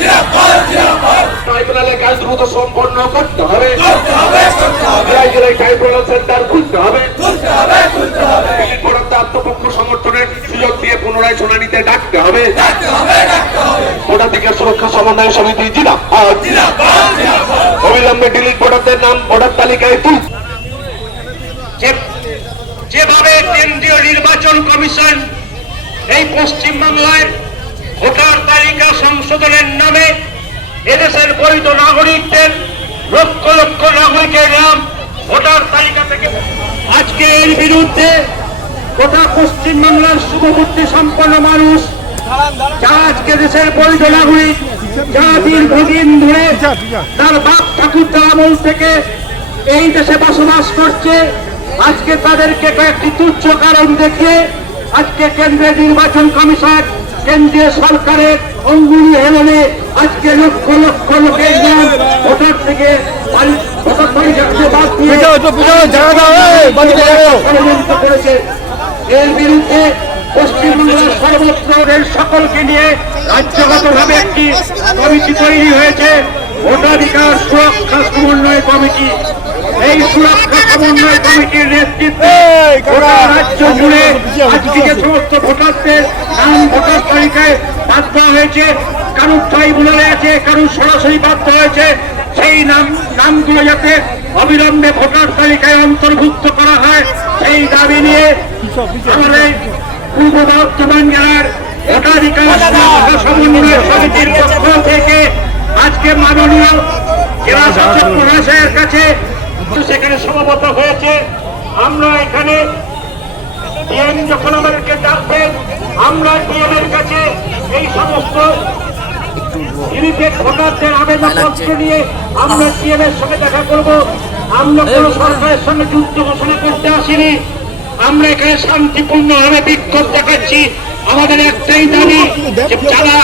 জিন্দাবাদ। ট্রাইব্যুনালের কাজ দ্রুত সম্পন্ন করতে হবে। জেলায় ট্রাইব্যুনাল সেন্টার খুলতে হবে। আত্মপক্ষ সমর্থনের সুযোগ দিয়ে পুনরায় শুনানিতে ডাকতে হবে। ভোটাধিকার সুরক্ষা সমন্বয় সমিতি জিন্দাবাদ। অবিলম্বে ডিলিট ভোটারদের নাম ভোটার তালিকায় তুল। যেভাবে কেন্দ্রীয় নির্বাচন কমিশন এই পশ্চিমবাংলায় ভোটার তালিকা সংশোধনের নামে এদেশের বৈধ নাগরিকদের লক্ষ লক্ষ নাগরিকের নাম ভোটার তালিকা থেকে, আজকে এর বিরুদ্ধে গোটা পশ্চিমবাংলার শুভবুদ্ধি সম্পন্ন মানুষ যা আজকে দেশের বৈধ নাগরিক, যা দীর্ঘদিন ধরে তার বাপ ঠাকুরদার আমল থেকে এই দেশে বসবাস করছে, আজকে তাদেরকে কয়েকটি তুচ্ছ কারণ দেখিয়ে আজকে কেন্দ্রীয় নির্বাচন কমিশন কেন্দ্রীয় সরকারের অঙ্গুলি হেলনে আজকে লক্ষ লক্ষ লোকের নাম ভোটার থেকে ভোটার তালিকা বাদ দিয়ে ষড়যন্ত্র করেছে। এর বিরুদ্ধে পশ্চিমবঙ্গের সর্বত্র সকলকে নিয়ে রাজ্যগতভাবে একটি কমিটি তৈরি হয়েছে, ভোটাধিকার সুরক্ষা সমন্বয় কমিটি। এই সুরক্ষা সমন্বয় কমিটির নেতৃত্বে গোটা রাজ্য জুড়ে আজকে যে সমস্ত ভোটারদের নাম ভোটার তালিকায় বাদ দেওয়া হয়েছে, কারুর ট্রাইব্যুনালে আছে, কারুর সরাসরি বাদ দেওয়া হয়েছে, সেই নামগুলো যাতে অবিলম্বে ভোটার তালিকায় অন্তর্ভুক্ত করা হয় সেই দাবি নিয়ে আমাদের পূর্ব বর্ধমান জেলার ভোটাধিকার সমন্বয় সমিতির পক্ষ থেকে আজকে মাননীয় জেলা শাসক মহাশয়ের কাছে সেখানে সমাবেত হয়েছে। আমরা এখানে ডিএম যখন আমাদেরকে ডাকবেন, আমরা ডিএম এর কাছে এই সমস্ত ভোটারদের আবেদনপত্র নিয়ে আমরা ডিএম এর সঙ্গে দেখা করব। আমরা কোন সরকারের সঙ্গে যুদ্ধ ঘোষণা করতে আসিনি, আমরা এখানে শান্তিপূর্ণভাবে বিক্ষোভ দেখাচ্ছি। আমাদের একটাই দাবি, যারা